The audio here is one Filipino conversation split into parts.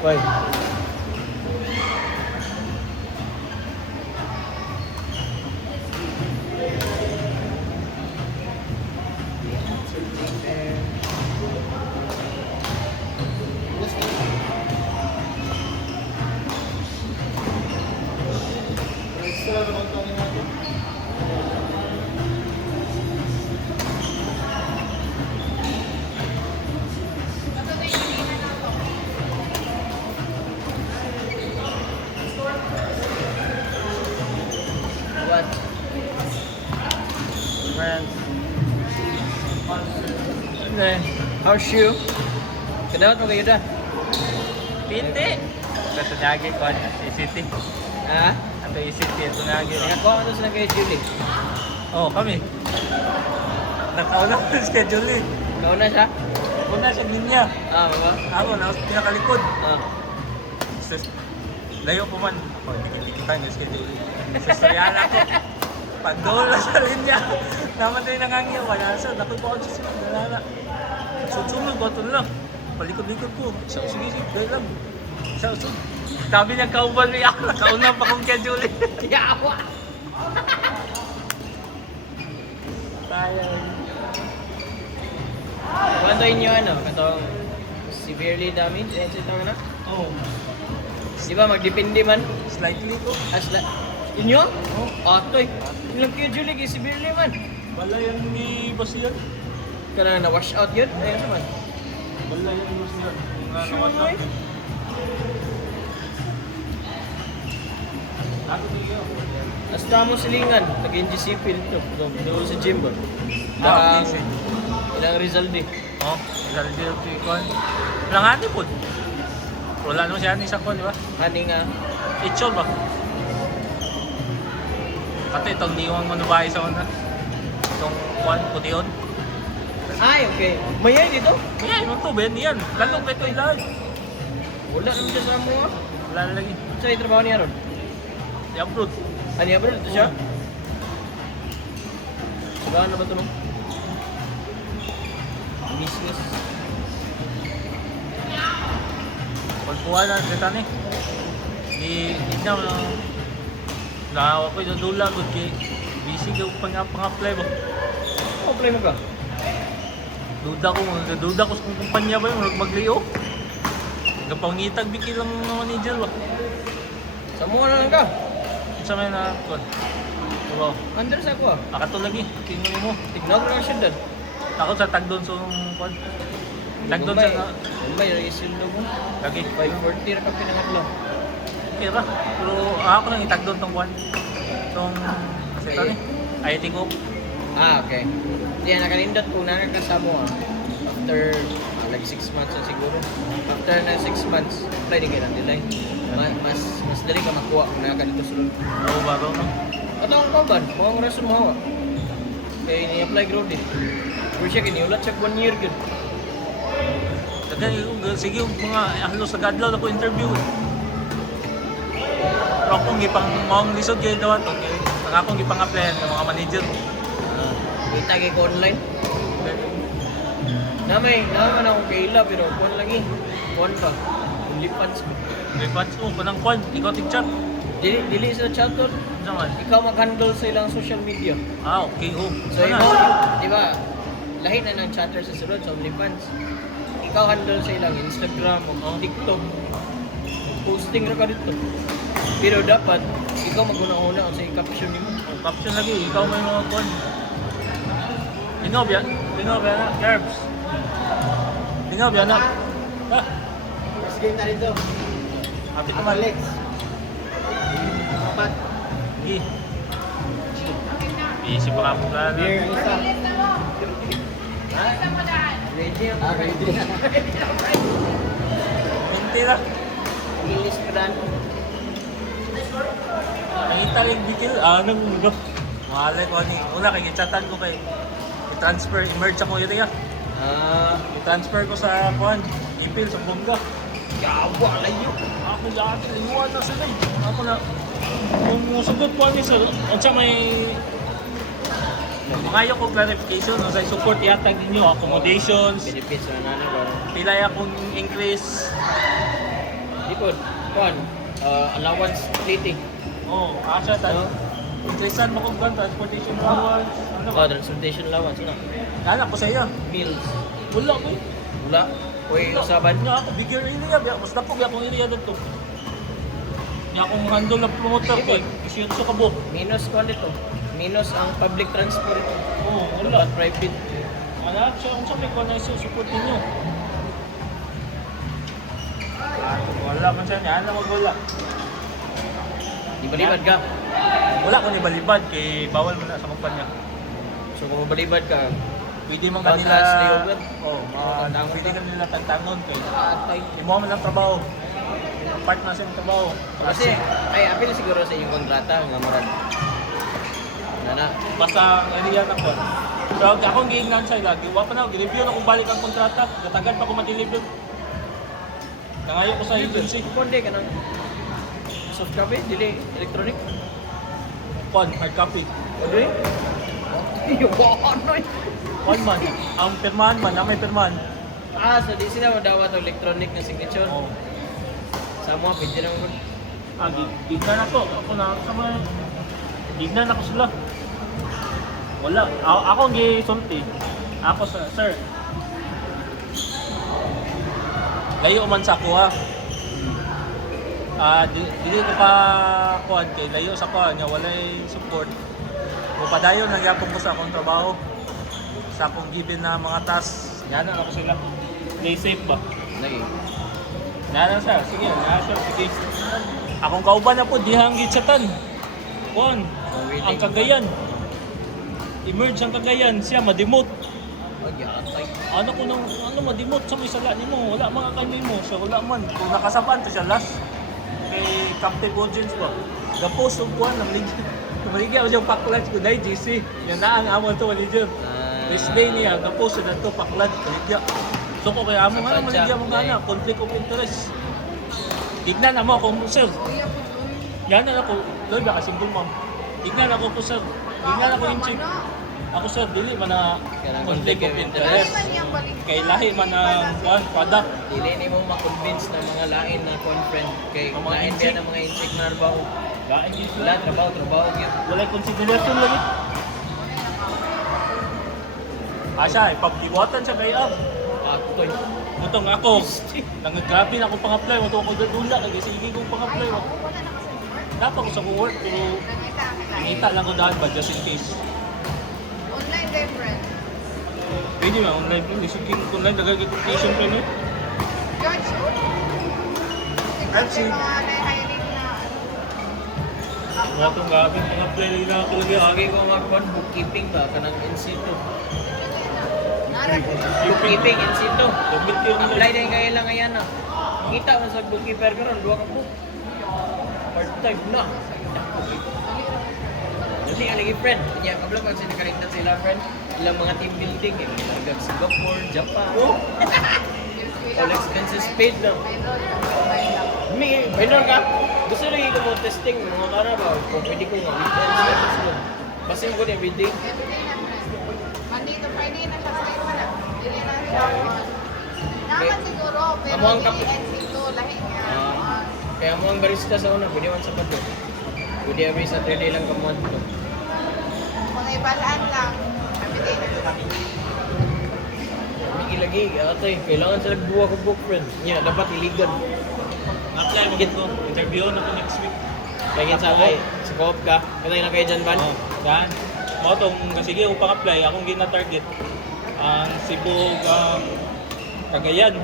Why? What? Man. Okay. How's you? Kadawat mo kayo da? Piti. Ito tunagi ko isiti. Ha? Ito isiti tunagi. Nakakuha ko sila kayo, Julie. Oh, kami. Nakauna ko yung schedule eh. Ikaw na siya? Una siya niya. Ah, baba? Ako na pinakalikod. Ah. Sus, layo po man. Oh, dikit-dikit tayo ng schedule. Sasayaan ako. Pagdola sa linya. Naman tayo nangangiyaw. Wala sa. Nakoy pa ako sa nalala. Susunod ba ito lang? Palikod-likod ko. Sige, dahil lang. Susud. Sabi niya kauban niya ako. Nakauna pa kong schedule. Yawa! Sayang. Kwento inyo ano? Katong severely damaged? Ano ito na? Oh, Di ba magdepende man? slightly ko. Asla. Inyo? Oh. Atoy. Ilang kayo, Julie, kay severely man. Wala yan ni Basilan. Kana na wash out yun? Ayun naman. Wala yan ni Basilan. Sure, boy. Ako niyo. Hasta mo silingan. Nag-NGCP dito. Doon sa gym ba? Ah, Ang- okay. Ilang result eh. Oh, ilalagay yung tikon. Langani po. Wala naman siya ni Sakon, di ba? Ani nga. Ichol ba? Kati itong niwang manubay sa una. Itong kuwan, putiyon. Ay, okay. Mayay dito? Kaya yung to, Ben, yan. Lalong kayo ito ilan. Wala naman siya sa mga. Wala na lagi. Sa trabaho niya ron? Di abroad. Ani ba dito siya? Saan na ba ito no? Business. Pagkuha na, kita ni. Hindi na, nakawa ko yung dula, good kay busy ka pang-apply ba? Apply mo ka? Duda ko sa kung kumpanya ba yung magliyo. Gapangitag biki lang ng manager ba? Sa mga na lang ka? Sa may na, kuwan. Diba? Under sa ako ah. Akato lagi, tingnan mo. Tignan ko lang siya doon. Ako sa tagdon sa kuwan. Tagdon sa na, Gumbay, resildo mo. lagi. 540 ra ka pinangatlo. Kira, pero ako nang itagdon tong kuwan. Tong, kasi ito ni, IT ko. Ah, okay. Hindi, nakanindot ko na nakasamo ah. After like 6 months na siguro. After na 6 months, apply din kayo ng delay. Mas dali ka makuha kung nakakalito sulod. Oo, baro no? At ang kauban, mga rason mo kaya ni-apply growth din. Pero siya kiniulat siya 1 year good. Sige, mga halos sa gadlaw na ko interview eh. Pero akong gipang maong lisod kayo daw ito. Ang akong gipang applyan ng mga manager. Kita kay ko online. Naman akong kaila pero kuwan lagi. Kuwan pa. Lipands ko. Refunds mo, panang kwan, ikaw tig-chat. Dili sa chat doon. Naman. Ikaw mag-handle sa ilang social media. Ah, okay, oh. So, Sana. di ba, lahi na ng chatter sa sunod sa OnlyFans. Ikaw handle sa ilang Instagram o TikTok. Posting ra ka dito. Pero dapat, ikaw maguna-una sa i-caption mo. Oh, caption lagi, ikaw may mga kwan. Lingaw na, Gerbs. Lingaw na. Ah, Mas game na rin to. happy naman. Alex. Apat. Sige. Easy pa ka mo ka na. Beer, isa. Ha? Ready? Ah, ready na. Hindi na. English ka dan. Nakita yung bikil, nang no. Malay ko ni. Una kay chatan ko kay i-transfer, i-merge ako yun ya. I-transfer ko sa kuan, ipil sa bongga. Gawa layo. Ako dati, iwan na sila eh. Ako na, kung musugot po ni sir, at siya may Mga ko clarification, no, sa support yatag ninyo, accommodations, Benefits na nana ba? pila akong increase, po. Allowance splitting. Oo, asa tayo. Interesan mo kung transportation allowance. Ano ba? Transportation allowance na. Anak ko sa iyo. Meals. Wala ko eh. Wala. Uy, usaban. Nga ako, bigger area. Mas na po, akong area dito. Nga akong handle na promoter ko eh. Kasi yun sa kabuk. Minus ko nito. Minus ang public transport. Oo, wala. At private. Anak, siya kung sabi ko na support ninyo. Wala man siya niya. Alam mo, wala. Di balibad ka. Wala ko ni balibad kay bawal mo na sa kumpanya. So kung balibad ka, Pwede man Pag kanila. last layover? Pwede kanila tagtangon kay. atay. Imo man lang trabaho. Part na siya ng trabaho. Kasi, ay, apil siguro sa iyong kontrata, nga marad. Na. Basta area na ko. So akong giingnan sa ila, giwa pa na gi-review na kung balik ang kontrata. Gatagan pa ko ma-deliver. Nangayo ko sa agency. Kundi ka ng soft copy, dili electronic. Kon, hard copy. Kundi? Yung ano eh. One man. Ang pirmahan man, na may pirmahan. So di sila madawa to electronic na signature. Oh. Sa mga pwede naman. Gignan ako. Ako na sa mga gignan ako sila. Wala. Ako ang gisulti. Ako sa sir. Layo man sa ako ha. Dili ko pa kuan kay layo sa kuan nya walay support. Padayon nagyapon ko sa akong trabaho. Sa akong given na mga task. Yan ako sila. Play safe ba? Lagi. Nana sir, sige, nana sir, sige. Akong kauban na po, dihang gitsatan. Kuan, ang Cagayan. Emerge ang Cagayan, siya ma-demote. Atay. Ano ko nang, ma-demote sa may sala nimo, wala mga kami mo, siya wala man. Kung nakasapan to siya last, kay Captain Audience ba? The post of kuan, ng legit. Kumaligyan ko siyang paklat ko na GC. Yan na ang amon to, maligyan. This day niya, the post na to, paklat, maligyan. So ko kaya amo nga maligyan mo nga na, conflict of interest. Tignan na mo kung sir. Yan na ako, Lord, baka single mom. Tignan ako po sir. Tignan ako yung chick. Ako sir, dili man na conflict of interest. Kay lahi man ang product. Dili ni mo ma-convince na mga lain na conference kay Ang mga lain insect. din ang mga insect na trabaho. Lain yun Wala, sila. trabaho yun. Wala consideration lang yun. Asa, ipagdiwatan siya kay Ab. Atoy. Itong ako, nang-grabe na akong pang-apply. Ito ako dula, nag-sige kong pang-apply. Dapat ko sa work, pero pinita lang ko dahil ba, just in case. Online game friend. Pwede ba, online plan, isipin ko online, nag-application plan eh. George, I've seen. mga na-hiring na Mga itong grabe, pang-apply lang na ako lagi. Lagi ko mag bookkeeping ba kanang in situ. narag. Bookkeeping in situ. Lumit yung Apply din kayo lang ngayon na. Kita mo sa bookkeeper ko ron, duwa ka book. Part time na. Dali ang lagi friend. Kanya kabla pag sinakaligtan sila friend, ilang mga team building eh. Hanggang Singapore, Japan. All expenses paid na. May minor ka. Gusto rin ko mo testing mga karabaw. Kung pwede ko nga weekends. Basin ko niya everyday. Monday to Friday na siya sa iba na. Dili na siya. Naman siguro, pero Amo ang dili NC2, lahi niya. Kaya mo ang barista sa una, pwede man sa pato. Pwede every Saturday lang kamuhan to. Mga ibalaan lang. Kami din na siya. May ilagay, atay, kailangan sila buwa ko book friend. Yeah, dapat iligan. apply mo gito. Interview na ko next week. Lagyan sa kay, sa co-op ka. Katay na kayo dyan, Van. Oh, yan. Mo tong sige ko pang-apply, akong gina-target. Ang Cebu, Cagayan.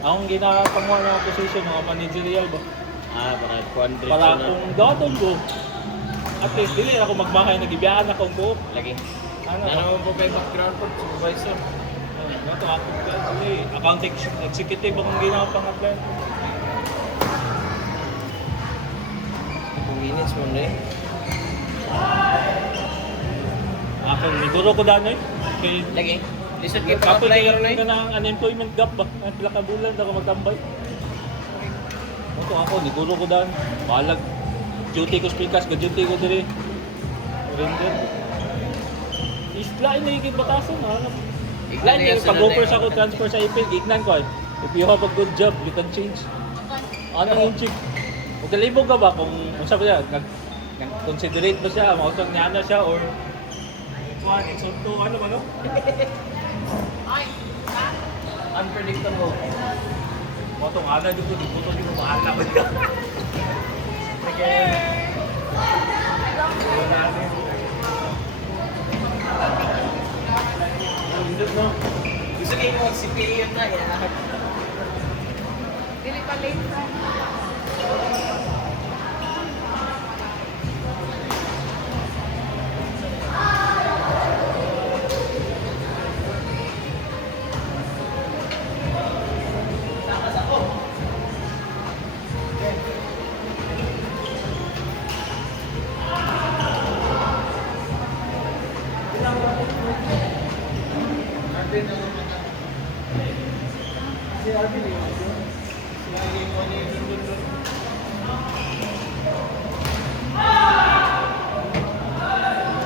Akong ginapanguha ng position, mga managerial ba? Para quadrip Para kung dadon ko, at least dili ako magmahay, nagibiyaan akong ko. Lagi. Ano Ano naman po kay background po, supervisor. Ito ako actually, account executive akong ginawa pang-apply. 2 minutes mo na eh. Ako, niguro ko danoy. Kay Lagi. Lisod kayo Kapag pa-apply yun na ka ng unemployment gap ba? Ang pila ka bulan ako magtambay. Ito ako, niguro ko dan. Balag. Duty ko speakers, duty ko diri. Render. Isla ini higit batasan ha. Iglan Iglan niya yung sa pag-offer nanay. sa ko transfer sa ipil, ignan ko. If you have a good job, you can change. Anong inchik? Magkalibog ka ba kung sa ba siya? Considerate ba siya? Mautang niya na siya or kuhan, insulto, ano ba no? Ay, ha? Unpredictable. Mautang ala dito, di buto dito, maala ba niya? Gusto kayo mag-CPA yun na, ya. Dili pa late sa. Si Arvin yun. Si Arvin yun.